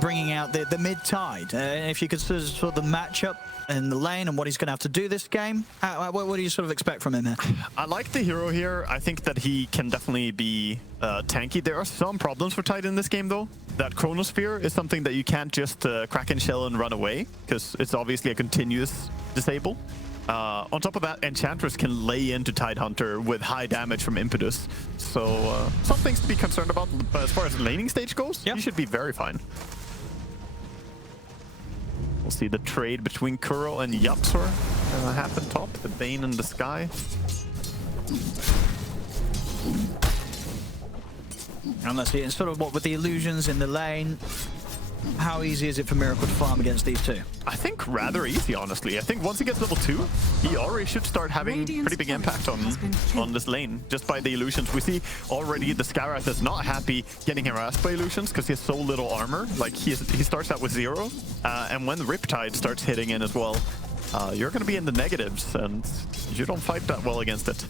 bringing out the mid-tide. If you could sort of the matchup in the lane and what he's going to have to do this game, what do you sort of expect from him here? I like the hero here. I think that he can definitely be tanky. There are some problems for Tide in this game, though. That Chronosphere is something that you can't just crack and shell and run away, because it's obviously a continuous disable. On top of that, Enchantress can lay into Tidehunter with high damage from Impetus. So some things to be concerned about, but as far as the laning stage goes, he should be very fine. We'll see the trade between Kuro and Yapsor happen top, the Bane in the sky. And let's see, it's sort of what with the illusions in the lane. How easy is it for Miracle to farm against these two? I think rather easy, honestly. I think once he gets level 2, he already should start having pretty big impact on this lane, just by the illusions. We see already the Skywrath is not happy getting harassed by illusions because he has so little armor. Like, he starts out with 0, and when Riptide starts hitting in as well, you're going to be in the negatives, and you don't fight that well against it.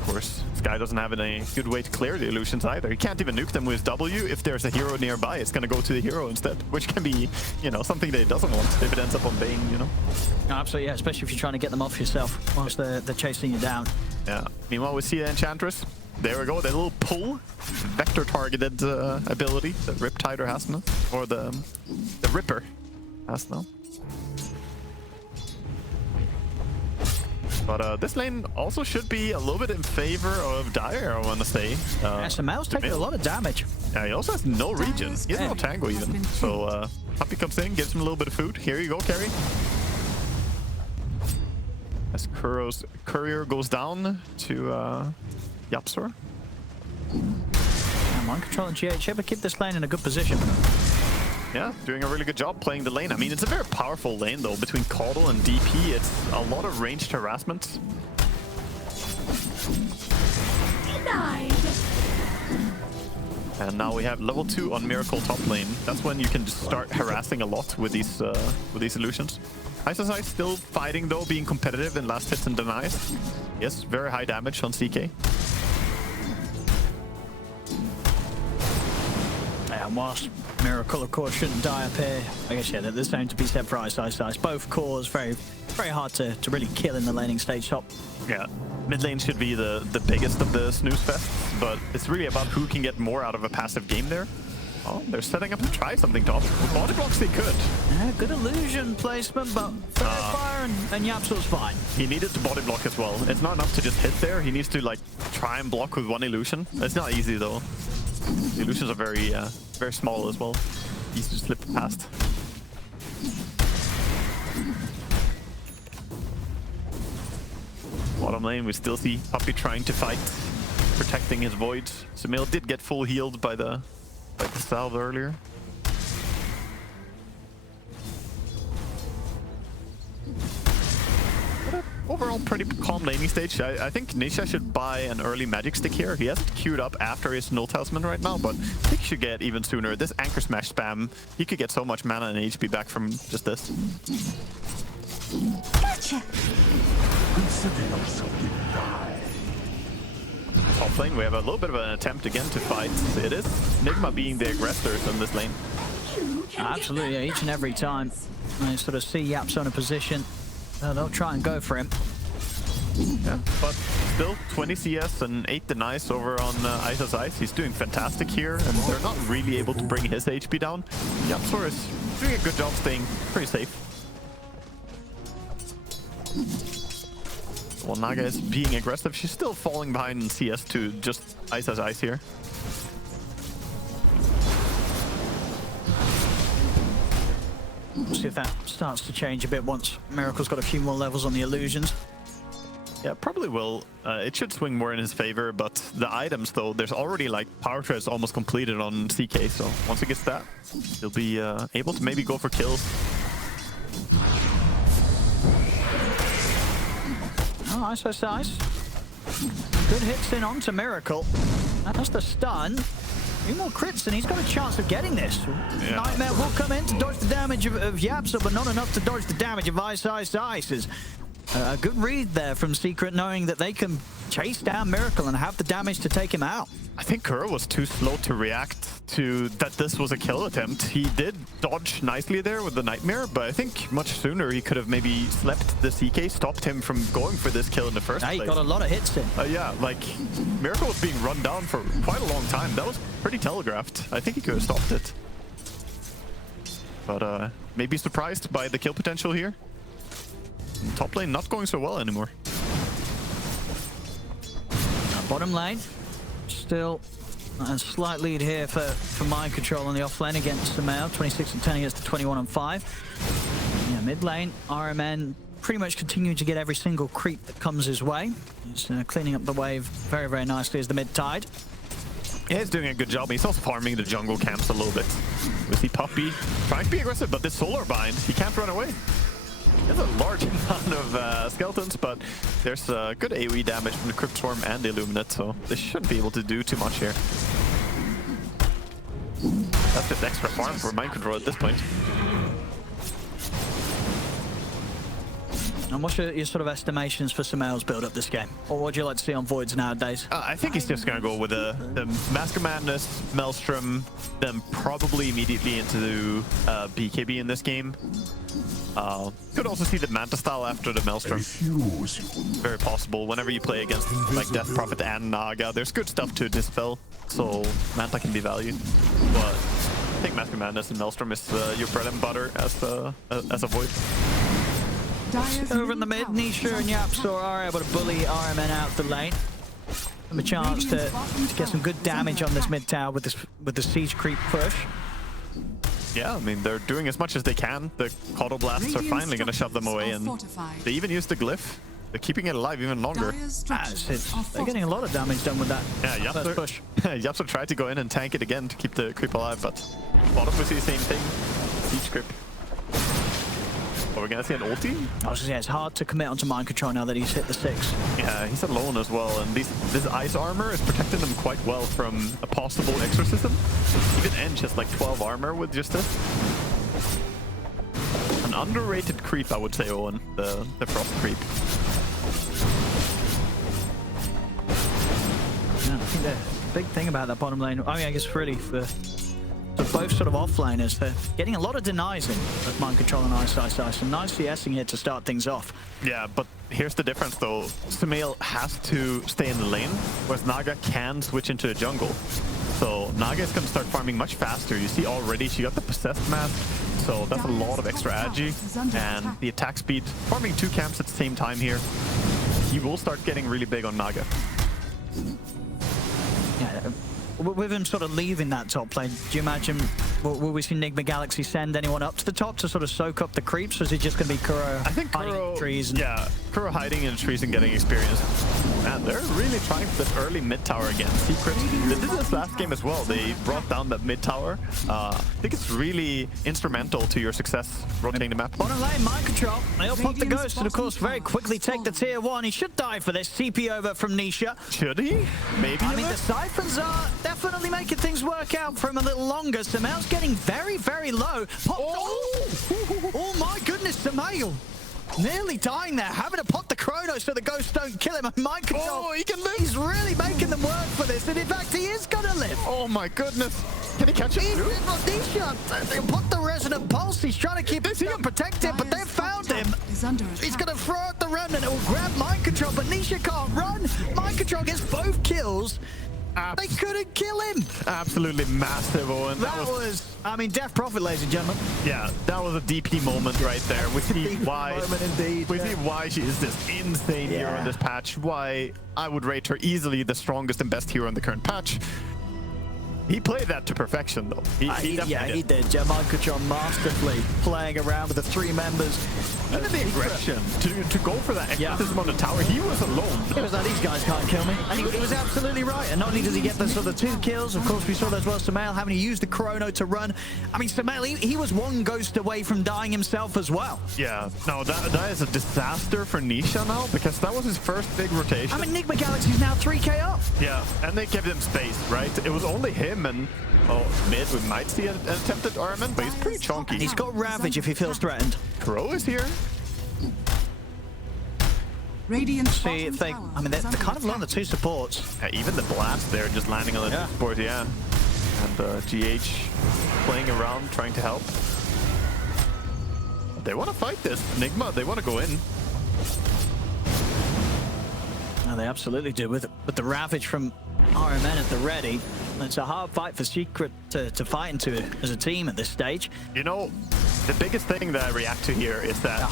Of course, Sky doesn't have any good way to clear the illusions either. He can't even nuke them with W. If there's a hero nearby, it's going to go to the hero instead, which can be, you know, something that he doesn't want if it ends up on Bane, you know? Absolutely, yeah, especially if you're trying to get them off yourself whilst they're chasing you down. Yeah. Meanwhile, we see the Enchantress. There we go, the little pull, vector targeted ability that Riptider has now, or the Ripper has now. But this lane also should be a little bit in favor of Dire, I want to say. SML's taking a lot of damage. Yeah, he also has no regen. He has no tango even. So Puppey comes in, gives him a little bit of food. Here you go, carry. As Kuro's courier goes down to Yapsor. Mind control and GH, but keep this lane in a good position. Yeah, doing a really good job playing the lane. I mean, it's a very powerful lane, though. Between Caudal and DP, it's a lot of ranged harassment. Denied. And now we have level 2 on Miracle top lane. That's when you can just start harassing a lot with these illusions. Ice still fighting, though, being competitive in last hits and denies. Yes, very high damage on CK. And whilst Miracle, of course, shouldn't die up here, I guess, yeah, there's something to be said for Ice. Both cores very hard to really kill in the laning stage top. Yeah, mid lane should be the biggest of the snooze fests, but it's really about who can get more out of a passive game there. Oh, they're setting up to try something top. With body blocks, they could. Yeah, good illusion placement, but fire and Yapsor's fine. He needed to body block as well. It's not enough to just hit there. He needs to, like, try and block with one illusion. It's not easy, though. The illusions are very small as well. Easy to slip past. Bottom lane, we still see Puppey trying to fight, protecting his void. Sumail did get full healed by the salve earlier. Overall, pretty calm laning stage. I think Nisha should buy an early magic stick here. He hasn't queued up after his Null Talisman right now, but I think he should get even sooner. This Anchor Smash spam, he could get so much mana and HP back from just this. Gotcha. Top lane, we have a little bit of an attempt again to fight. It is Nigma being the aggressors in this lane. Absolutely, yeah, each and every time. I sort of see Yaps on a position. They'll try and go for him. Yeah, but still 20 CS and 8 denies over on Ice. He's doing fantastic here, and they're not really able to bring his HP down. Yapsor is doing a good job staying pretty safe. While Naga is being aggressive, she's still falling behind in CS to just Ice here. We'll see if that starts to change a bit once Miracle's got a few more levels on the illusions. Yeah, probably will. It should swing more in his favor, but the items, though, there's already, like, power treads almost completed on CK, so once he gets that, he'll be able to maybe go for kills. Oh, Ice. Good hits in onto Miracle. That's the stun. 3 more crits and he's got a chance of getting this. Yeah. Nightmare will come in to dodge the damage of Yapsor, but not enough to dodge the damage of Ice. A good read there from Secret, knowing that they can chase down Miracle and have the damage to take him out. I think Kuro was too slow to react to that this was a kill attempt. He did dodge nicely there with the Nightmare, but I think much sooner he could have maybe slept the CK, stopped him from going for this kill in the first place. He got a lot of hits in. Yeah, like, Miracle was being run down for quite a long time. That was pretty telegraphed. I think he could have stopped it. But maybe surprised by the kill potential here. And top lane not going so well anymore. Bottom lane, still a slight lead here for Mind Control on the off lane against Sumail. 26-10 against the 21-5. Yeah, mid lane, RMN pretty much continuing to get every single creep that comes his way. He's cleaning up the wave very, very nicely as the mid tide. Yeah, he's doing a good job. He's also farming the jungle camps a little bit. We see Puppy trying to be aggressive, but this solar bind, he can't run away. There's a large amount of skeletons, but there's good AoE damage from the Crypt Swarm and the Illuminate, so they shouldn't be able to do too much here. That's just extra farm for Mind Control at this point. And what's your sort of estimations for Sumail's build up this game? Or what would you like to see on Voids nowadays? I think he's just going to go with the Mask of Madness, Maelstrom, then probably immediately into BKB in this game. Could also see the Manta style after the Maelstrom. Very possible. Whenever you play against like Death Prophet and Naga, there's good stuff to dispel, so Manta can be valued. But I think Mask of Madness and Maelstrom is your bread and butter as a Void. Over in the mid, Nisha and Yapsor are able to bully RMN out the lane. Have a chance to get some good damage on this mid tower with the siege creep push. Yeah, I mean, they're doing as much as they can. The Coddle Blasts are finally going to shove them away, and they even use the Glyph. They're keeping it alive even longer. They're getting a lot of damage done with that. Yeah, Yapsor push. Yapsor tried to go in and tank it again to keep the creep alive, but bottom we see the same thing. Siege creep. Are we gonna see an ulti? I was gonna say, it's hard to commit onto Mind Control now that he's hit the 6. Yeah, he's alone as well, and this ice armor is protecting them quite well from a possible exorcism. Even Ench has like 12 armor with just this. An underrated creep, I would say, Owen, the frost creep. Yeah, I think the big thing about that bottom lane, I mean, I guess really for both sort of offlaners, they're getting a lot of denies in with Mind Control and Ice. And nice CSing here to start things off. Yeah, but here's the difference though. Sumail has to stay in the lane, whereas Naga can switch into a jungle. So Naga is going to start farming much faster. You see already she got the Possessed Mask, so that's a lot of extra agi. And the attack speed, farming 2 camps at the same time here, he will start getting really big on Naga. Yeah. With him sort of leaving that top lane, do you imagine, will we see Nigma Galaxy send anyone up to the top to sort of soak up the creeps, or is it just going to be Kuro hiding in trees? Yeah, Kuro hiding in trees and getting experience. Man, they're really trying for this early mid tower again. Secret. They did this last game as well. They brought down that mid tower. I think it's really instrumental to your success rotating the map. Bottom lane, Mind Control. They'll pop the ghost and of course very quickly take the tier 1. He should die for this. TP over from Nisha. Should he? Maybe. I mean, the siphons are definitely making things work out for him a little longer. Sumail's getting very, very low. Oh my goodness, Sumail. Nearly dying there, having to pop the chrono so the ghosts don't kill him. Mind Control. Oh, he can live. He's really making them work for this, and in fact, he is gonna live. Oh my goodness. Can he catch him? They put the Resonant Pulse. He's trying to keep him protected, but they've found him. He's gonna throw out the remnant. It will grab Mind Control, but Nisha can't run. Mind Control gets both kills. They couldn't kill him. Absolutely massive, Owen. That was, I mean, Death Prophet, ladies and gentlemen. Yeah, that was a DP moment right there. We see why. Indeed, we see why she is this insane hero in this patch. Why I would rate her easily the strongest and best hero in the current patch. He played that to perfection, though. He did. Mind Control masterfully playing around with the 3 members. Even the aggression to go for that exorcism on the tower, he was alone. It was like, these guys can't kill me. And he was absolutely right. And not only does he get the sort of 2 kills, of course we saw that as well, Sumail having to use the chrono to run. I mean, Sumail, he was 1 ghost away from dying himself as well. Yeah, no, that is a disaster for Nisha now, because that was his first big rotation. I mean, Nigma Galaxy's now 3k up. Yeah, and they gave him space, right? It was only him and mid, we might see an attempted Armin, but he's pretty chunky. He's got Ravage if he feels threatened. Crow is here. Radiant's See if they... I mean, they're kind of low on the two supports. Even the blast there, just landing on the support, yeah. And GH playing around, trying to help. They want to fight this. Enigma, they want to go in. Oh, they absolutely do. With the Ravage from RMN at the ready, it's a hard fight for Secret to fight into as a team at this stage. You know, the biggest thing that I react to here is that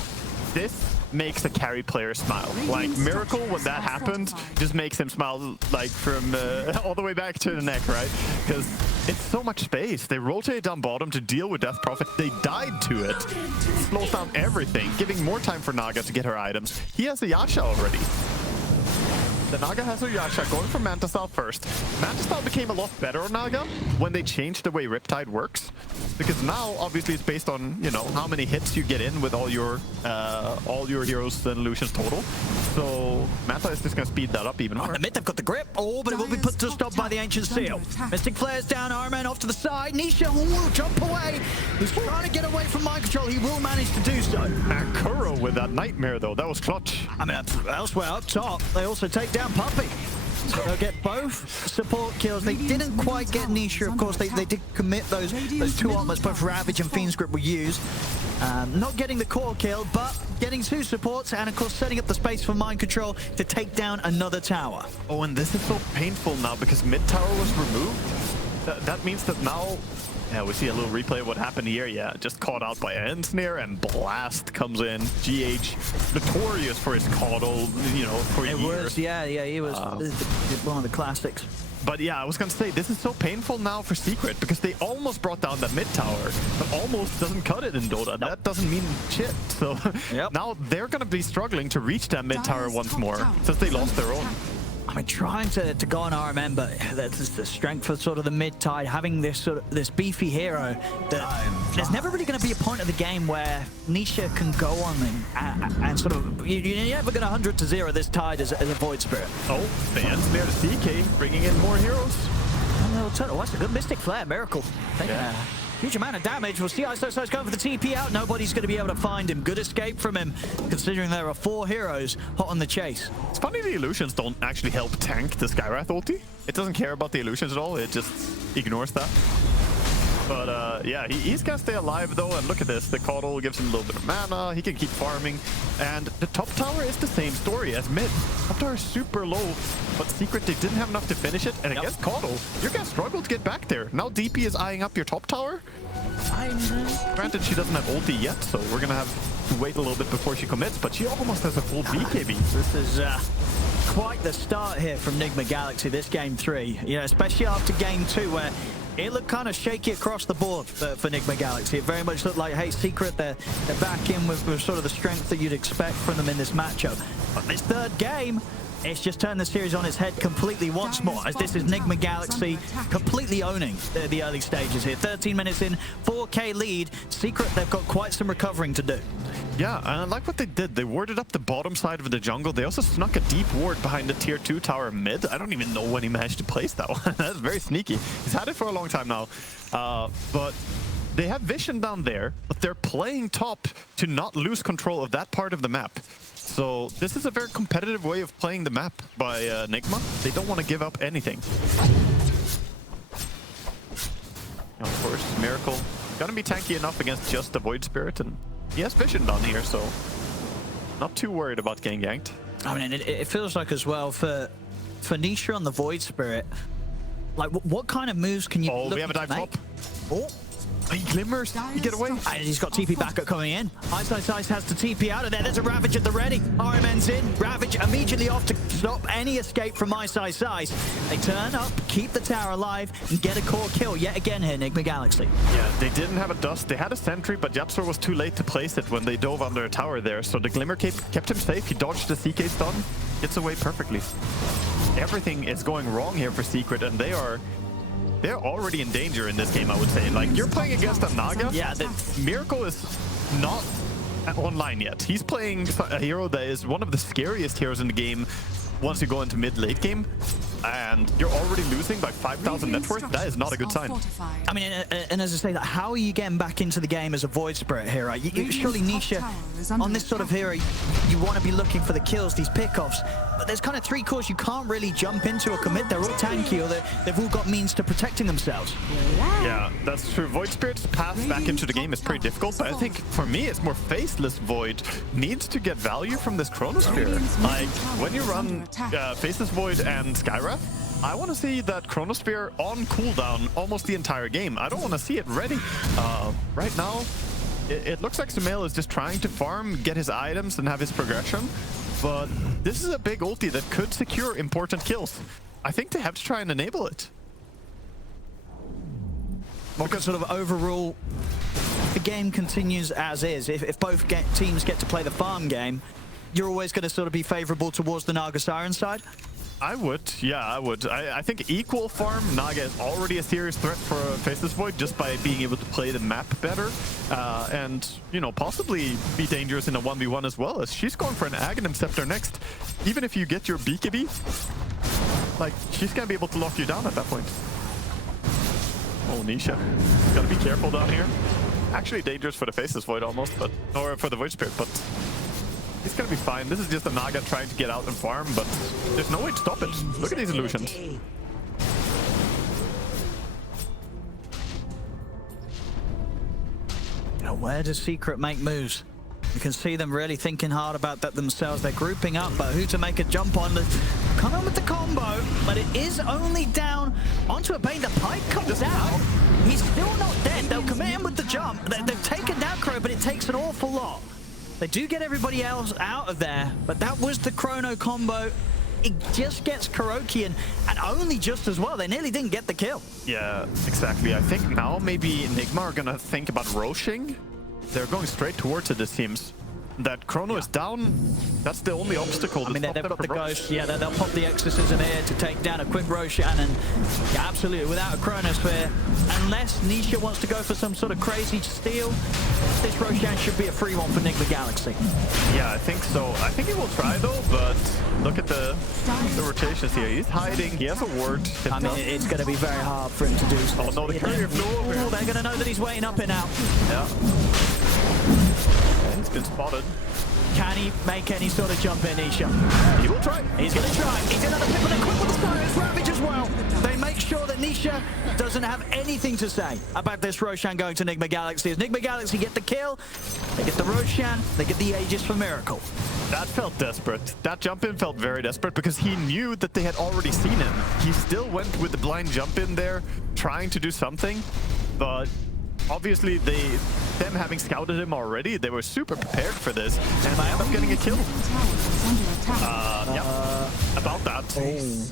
this makes a carry player smile. Like Miracle, when that happened, just makes him smile like from all the way back to the neck, right? Because it's so much space. They rotate down bottom to deal with Death Prophet. They died to it. Slows down everything, giving more time for Naga to get her items. He has a Yasha already. The Naga has a Yasha going for Manta Style first. Manta Style became a lot better on Naga when they changed the way Riptide works. Because now, obviously, it's based on, you know, how many hits you get in with all your heroes and Lucians total. So Manta is just going to speed that up even more. On the mid, they've got the grip. Oh, but it will be put to stop by the Ancient Seal. Mystic Flare's down, Arman off to the side. Nisha will jump away. He's trying to get away from mind control. He will manage to do so. And Kuro with that Nightmare, though. That was clutch. I mean, elsewhere up top, they also take down Puppey. So they'll get both support kills. They didn't quite get Nisha, of course. They did commit those two ultimates, both Ravage and Fiend's Grip were used. Not getting the core kill, but getting two supports, and of course setting up the space for mind control to take down another tower. Oh, and this is so painful now because mid tower was removed. That means that now... Yeah, we see a little replay of what happened here. Yeah, just caught out by an Ensnare, and Blast comes in. GH, notorious for his coddle, you know, for years. Was, yeah, he was one of the classics. But yeah, I was going to say, this is so painful now for Secret, because they almost brought down the mid tower, but almost doesn't cut it in Dota. That doesn't mean shit. So now they're going to be struggling to reach that mid tower once more, since they lost their own. I mean, trying to go on RMN, but that's the strength of sort of the mid-tide, having this beefy hero. There's never really going to be a point of the game where Nisha can go on and sort of... You're never going to 100-0 this tide as a Void Spirit. Oh, the Ensnare to CK, bringing in more heroes. And little turtle. That's a good Mystic Flare, Miracle. Huge amount of damage. We'll see ISO's going for the TP out. Nobody's going to be able to find him. Good escape from him, considering there are 4 heroes hot on the chase. It's funny the illusions don't actually help tank the Skywrath ulti. It doesn't care about the illusions at all. It just ignores that. But yeah, he's gonna stay alive though, and look at this. The Coddle gives him a little bit of mana. He can keep farming. And the top tower is the same story as mid. Top tower is super low, but Secret, they didn't have enough to finish it. And against Coddle, you're gonna struggle to get back there. Now DP is eyeing up your top tower. Granted, she doesn't have ulti yet, so we're gonna have to wait a little bit before she commits, but she almost has a full BKB. This is quite the start here from Enigma Galaxy, this game 3. You know, especially after game 2, where it looked kind of shaky across the board for Enigma Galaxy. It very much looked like, hey, Secret, they're back in with sort of the strength that you'd expect from them in this matchup. But this third game, it's just turned the series on its head completely once more, as this is Enigma Galaxy completely owning the early stages here. 13 minutes in, 4K lead. Secret, they've got quite some recovering to do. Yeah, and I like what they did. They warded up the bottom side of the jungle. They also snuck a deep ward behind the tier 2 tower mid. I don't even know when he managed to place that one. That's very sneaky. He's had it for a long time now. But they have vision down there, but they're playing top to not lose control of that part of the map. So this is a very competitive way of playing the map by Enigma. They don't want to give up anything. Of course, Miracle gonna be tanky enough against just the Void Spirit, and he has vision down here, so not too worried about getting yanked. I mean, it feels like as well for Nisha on the Void Spirit, like what kind of moves can you look we have a dive top. Oh. He glimmers. He get away. And he's got TP backup coming in. Ice has to TP out of there. There's a Ravage at the ready. RMN's in. Ravage immediately off to stop any escape from Ice. They turn up, keep the tower alive, and get a core kill yet again here, Enigma Galaxy. Yeah, they didn't have a dust. They had a sentry, but Yapsor was too late to place it when they dove under a tower there. So the Glimmer kept him safe. He dodged the CK stun. Gets away perfectly. Everything is going wrong here for Secret, and they're already in danger in this game, I would say. Like, you're playing against a Naga. Yeah, Miracle is not online yet. He's playing a hero that is one of the scariest heroes in the game once you go into mid-late game and you're already losing by 5,000 net worth, that is not a good sign. I mean, and as I say, that, how are you getting back into the game as a Void Spirit here, right? Surely Nisha, on this sort of hero, you want to be looking for the kills, these pickoffs, but there's kind of 3 cores you can't really jump into or commit. They're all tanky, or they've all got means to protecting themselves. Yeah, that's true. Void Spirit's path back into the game is pretty difficult, but I think for me, it's more Faceless Void needs to get value from this Chronosphere. Like, when you run Faceless Void and Skywrath, I want to see that Chronosphere on cooldown almost the entire game. I don't want to see it ready. Right now, it looks like Sumail is just trying to farm, get his items, and have his progression. But this is a big ulti that could secure important kills. I think they have to try and enable it. Because sort of overall, the game continues as is. If both teams get to play the farm game, you're always going to sort of be favorable towards the Naga Siren side. I would, yeah, I would. I think equal farm, Naga is already a serious threat for Faceless Void just by being able to play the map better. And, you know, possibly be dangerous in a 1v1 as well, as she's going for an Aghanim Scepter next. Even if you get your BKB, like, she's going to be able to lock you down at that point. Oh, Nisha. Gotta be careful down here. Actually dangerous for the Faceless Void almost, but, or for the Void Spirit, but he's gonna be fine. This is just a Naga trying to get out and farm, but there's no way to stop it. Look at these illusions. Now, where does Secret make moves? You can see them really thinking hard about that themselves. They're grouping up, but who to make a jump on? Come on with the combo, but it is only down onto a Bane. The pipe comes out. He's still not dead. They'll commit him with the jump. They've taken down Crow, but it takes an awful lot. They do get everybody else out of there, but that was the Chrono combo. It just gets Kuroki and only just as well. They nearly didn't get the kill. Yeah, exactly. I think now maybe Enigma are gonna think about Roshing. They're going straight towards it, it seems. That Chrono is down, that's the only obstacle. I mean, they've got the Ghost. Yeah, they'll pop the Exorcism here to take down a quick Roshan, and yeah, absolutely, without a Chronosphere, unless Nisha wants to go for some sort of crazy steal, this Roshan should be a free one for Enigma Galaxy. Yeah, I think so. I think he will try though, but look at the rotations here. He's hiding, he has a ward. I mean, it's going to be very hard for him to do so. Oh no, the courier flew over. They're going to know that he's waiting up and out. Yeah. He's been spotted. Can he make any sort of jump in, Nisha? He will try. He's going to try. He's another pick with a quick with the Spirits Ravage as well. They make sure that Nisha doesn't have anything to say about this Roshan going to Enigma Galaxy. As Enigma Galaxy get the kill, they get the Roshan, they get the Aegis for Miracle. That felt desperate. That jump in felt very desperate because he knew that they had already seen him. He still went with the blind jump in there, trying to do something, but obviously them having scouted him already, they were super prepared for this, and they end up getting a kill. Yeah, about that. Oh.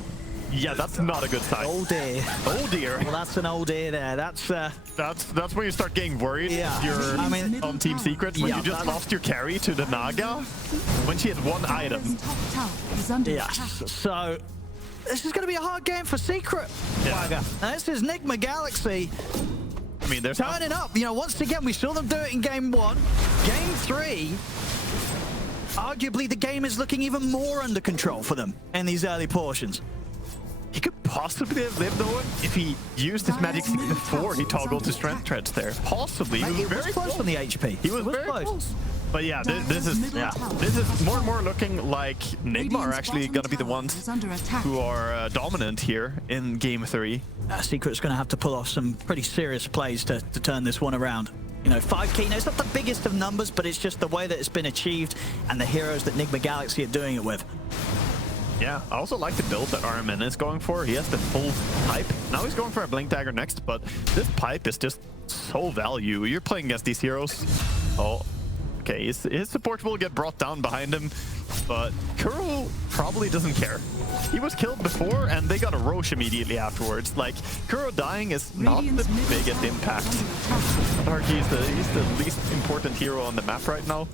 Yeah, that's not a good sign. Oh dear. Oh dear. Well, that's an old dear there. That's when you start getting worried. Yeah. You're I mean, on Team Secret when yeah, you just lost your carry to the Naga when she had one item. yeah. So this is going to be a hard game for Secret. Yeah. Now, this is Enigma Galaxy. I mean, there's Turning up. You know, once again, we saw them do it in Game 1. Game 3, arguably the game is looking even more under control for them in these early portions. He could possibly have lived though if he used his magic before he toggled to strength treads there. Possibly. He was very close on the HP. He was very close. But yeah, this is more and more looking like Enigma are actually going to be the ones who are dominant here in Game 3. Secret's going to have to pull off some pretty serious plays to turn this one around. You know, 5k, it's not the biggest of numbers, but it's just the way that it's been achieved and the heroes that Enigma Galaxy are doing it with. Yeah, I also like the build that RMN is going for. He has the full pipe. Now he's going for a Blink Dagger next, but this pipe is just so value. You're playing against these heroes. Oh, okay, his support will get brought down behind him, but Kuro probably doesn't care. He was killed before, and they got a Roche immediately afterwards. Like, Kuro dying is not the biggest impact. I'd argue he's the least important hero on the map right now.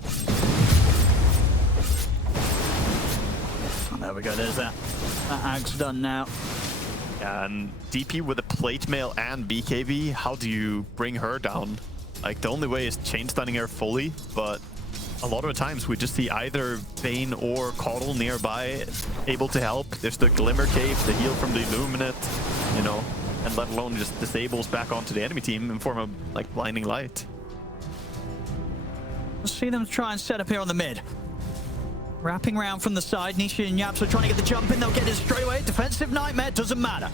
There we go, there's that. That ag's done now. Yeah, and DP with a plate mail and BKB, how do you bring her down? Like, the only way is chain stunning her fully, but a lot of the times we just see either Bane or Caudle nearby able to help. There's the Glimmer Cave, the heal from the Illuminate, you know, and let alone just disables back onto the enemy team in form of like blinding light. Let's see them try and set up here on the mid. Wrapping around from the side, Nisha and Yaps are trying to get the jump in. They'll get it straight away. Defensive Nightmare, doesn't matter.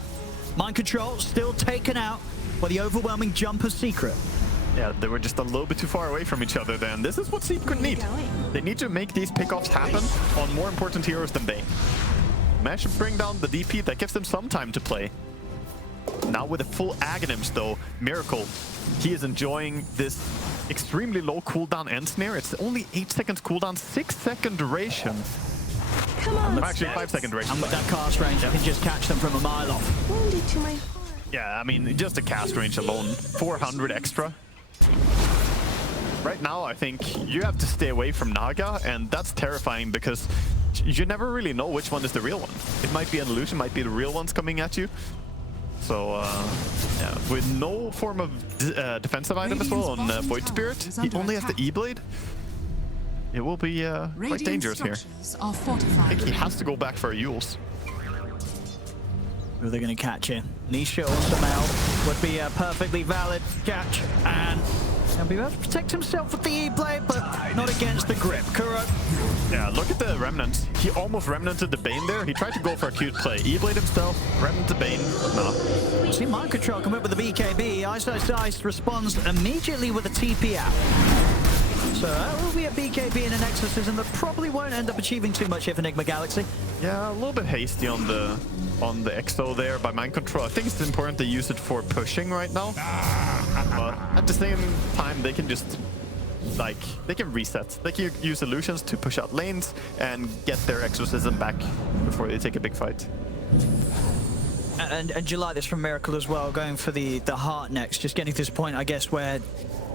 Mind Control still taken out by the overwhelming jump of Secret. Yeah, they were just a little bit too far away from each other then. This is what Secret need. They need to make these pickoffs happen on more important heroes than Bane. Manage to bring down the DP, that gives them some time to play. Now with the full Aghanims though, Miracle, he is enjoying this extremely low cooldown end snare. It's only 8 seconds cooldown, 6-second duration. Come on, Actually 5-second duration. And with that cast range, you can just catch them from a mile off. wounded to my heart. Yeah, I mean, just the cast range alone, 400 extra. Right now, I think you have to stay away from Naga, and that's terrifying because you never really know which one is the real one. It might be an illusion, might be the real ones coming at you. So, yeah, with no form of defensive item as well on Void Spirit, he only has the E-Blade. It will be quite dangerous here. I think he has to go back for a Yules. Who are they going to catch here? Nisha or Samel would be a perfectly valid catch, and he'll be able to protect himself with the E-Blade, but not against the grip. Kuro. Yeah, look at the Remnants. He almost Remnanted the Bane there. He tried to go for a cute play. E-Blade himself, Remnant the Bane, but no. See, Mind Control come up with the BKB. Ice responds immediately with a TP out. So that will be a BKB and an Exorcism that probably won't end up achieving too much here for Enigma Galaxy. Yeah, a little bit hasty on the Exo there by Mind Control. I think it's important to use it for pushing right now. But at the same time, they can just, like, they can reset. They can use illusions to push out lanes and get their Exorcism back before they take a big fight. And you like this from Miracle as well, going for the heart next, just getting to this point, I guess, where,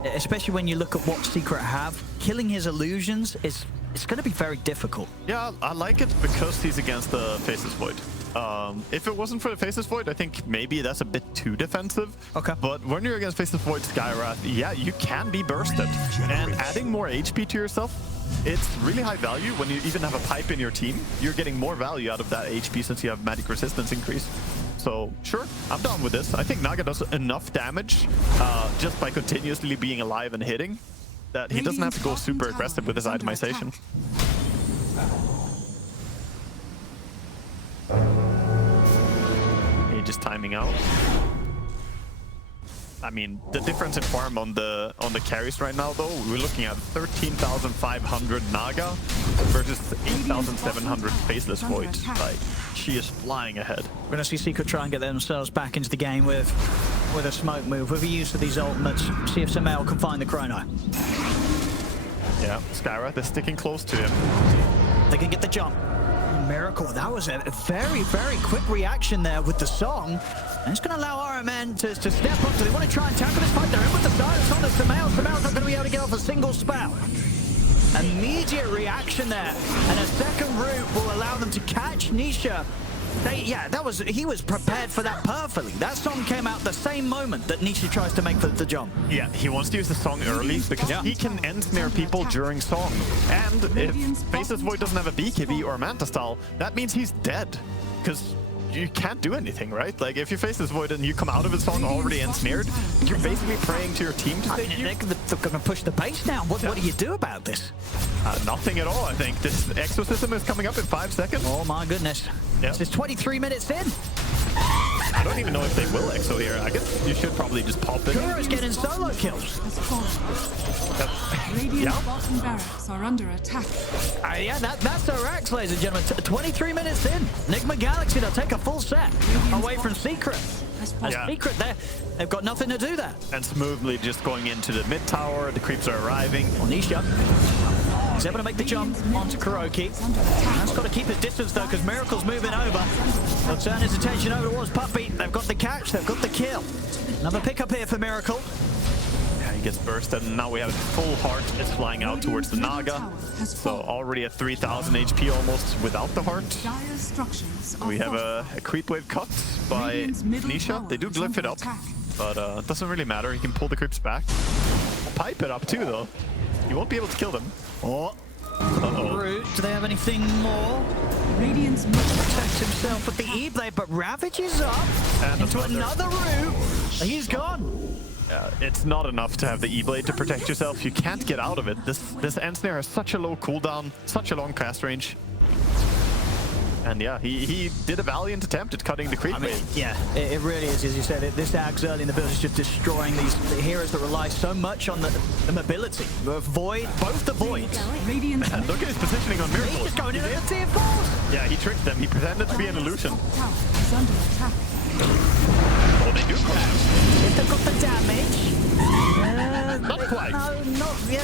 especially when you look at what Secret have, killing his illusions is going to be very difficult. Yeah, I like it because he's against the Faceless Void. If it wasn't for the Faceless Void, I think maybe that's a bit too defensive. Okay. But when you're against Faceless Void, Skywrath, yeah, you can be bursted. And adding more HP to yourself, it's really high value. When you even have a pipe in your team, you're getting more value out of that HP since you have magic resistance increase. So, sure, I'm down with this. I think Naga does enough damage just by continuously being alive and hitting that he doesn't have to go super aggressive with his itemization. He's just timing out. I mean, the difference in farm on the carries right now, though, we're looking at 13,500 Naga versus 8,700 Faceless Void. Like, she is flying ahead. We're going to see Secret try and get themselves back into the game with a smoke move, with the use of these ultimates. See if Samel can find the Chrono. Yeah, Skywrath is sticking close to him. They can get the jump. Miracle, that was a very, very quick reaction there with the song. And it's going to allow RMN to step up. Do they want to try and tackle this fight? They're in with the silence on the Samel. Samel's not going to be able to get off a single spell. Immediate reaction there. And a second route will allow them to catch Nisha. He was prepared for that perfectly. That song came out the same moment that Nisha tries to make the jump. Yeah, he wants to use the song early because he can end snare people during song. And if Faceless Void doesn't have a BKB or a Manta Style, that means he's dead. Because you can't do anything, right? Like, if you face this Void and you come out of his song already ensnared, you're basically praying to your team to take you. They're going to push the base down. What do you do about this? Nothing at all, I think. This Exorcism is coming up in 5 seconds. Oh my goodness. Yep. This is 23 minutes in. I don't even know if they will Exo here. I guess you should probably just pop it. Kuro's getting solo kills. Radiant's bottom barracks are under attack. Yeah, that's the racks, ladies and gentlemen. 23 minutes in. Enigma Galaxy, they'll take a full set away from Secret. Secret, they've got nothing to do there. And smoothly just going into the mid tower. The creeps are arriving. Nisha. He's able to make the jump onto Kuroki. That's got to keep his distance, though, because Miracle's moving over. He'll turn his attention over towards Puppy. They've got the catch. They've got the kill. Another pickup here for Miracle. Yeah, he gets bursted, and now we have full heart. It's flying out towards the Naga. So already at 3,000 HP almost without the heart. We have a creep wave cut by Nisha. They do glyph it up, but it doesn't really matter. He can pull the creeps back. Pipe it up too, though. You won't be able to kill them. Oh, Uh-oh. Root, do they have anything more? Radiant's middle Protects himself with the E-Blade, but Ravage is up And into another Root. He's gone. It's not enough to have the E-Blade to protect yourself. You can't get out of it. This Ensnare has such a low cooldown, such a long cast range. And yeah, he did a valiant attempt at cutting the creep wave. Yeah, it really is, as you said. This Ags early in the build is just destroying the heroes that rely so much on the mobility. The Void, both the Voids. Radiant's And look at his positioning on Miracle. He's just going in at the tier 4s. Yeah, he tricked them. He pretended to be an illusion. tower is under attack. Oh, they do crash. If they've got the damage... Not quite. No,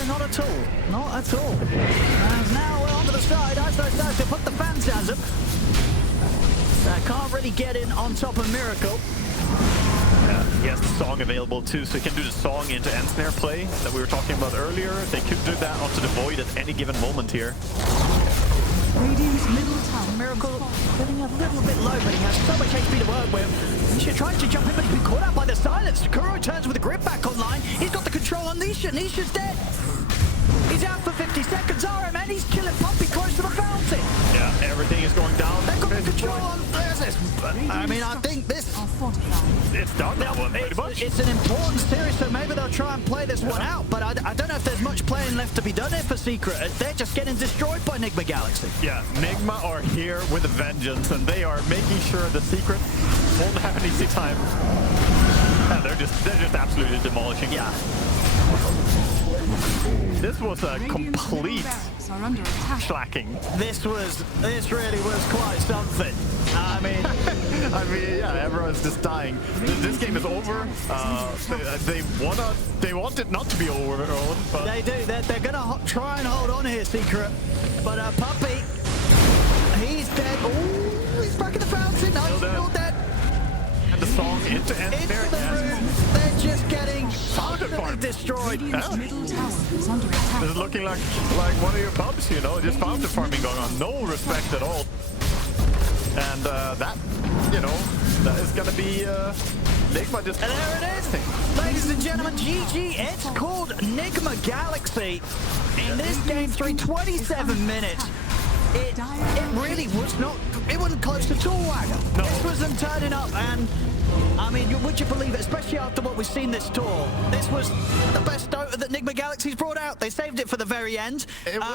not at all. Not at all. And now we're onto the side. Ice to put the fans down. Can't really get in on top of Miracle. He has the song available too, so he can do the song into Ensnare play that we were talking about earlier. They could do that onto the Void at any given moment here. Radiant's middle tower. Miracle getting a little bit low, but he has so much HP to work with. Nisha trying to jump in, but he's been caught out by the silence. Kuro turns with the grip back online. He's got the control on Nisha. Nisha's dead. He's out for 50 seconds. RM, and he's killing Poppy close to the fountain. Yeah, everything is going down. They've got the control on this. I mean, I think this... Are fortified. It's done that one, pretty much. It's an important series, so maybe they'll try and play this one out, but I don't know if there's much playing left to be done here for Secret. They're just getting destroyed by Nigma Galaxy. Yeah, Nigma are here with a vengeance, and they are making sure the Secret won't have an easy time. And they're just absolutely demolishing. Yeah. This was a Radiant's complete middle barracks are under attack. slacking. This really was quite something. I mean, yeah, everyone's just dying. This game is over. They want it not to be over, Owen, but they do. They're gonna try and hold on here, Secret. But Puppy, he's dead. Oh, he's back in the fountain. No, he's still dead. and the song into Into Ensnare. the room. They're just getting utterly farm. destroyed. Radiant's middle tower is under attack. This is looking like one of your pubs, you know, just fountain farming going on. No respect at all. And that, you know, that is gonna be Nigma just... And there it is, ladies and gentlemen, GG, it's called Nigma Galaxy. In this game, 27 minutes, it really was not, it wasn't close to all, Wagger. No. This was them turning up, and I mean, would you believe it, especially after what we've seen this tour, this was the best Dota that Nigma Galaxy's brought out. They saved it for the very end,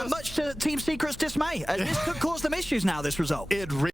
much to Team Secret's dismay. This could cause them issues now, this result. It really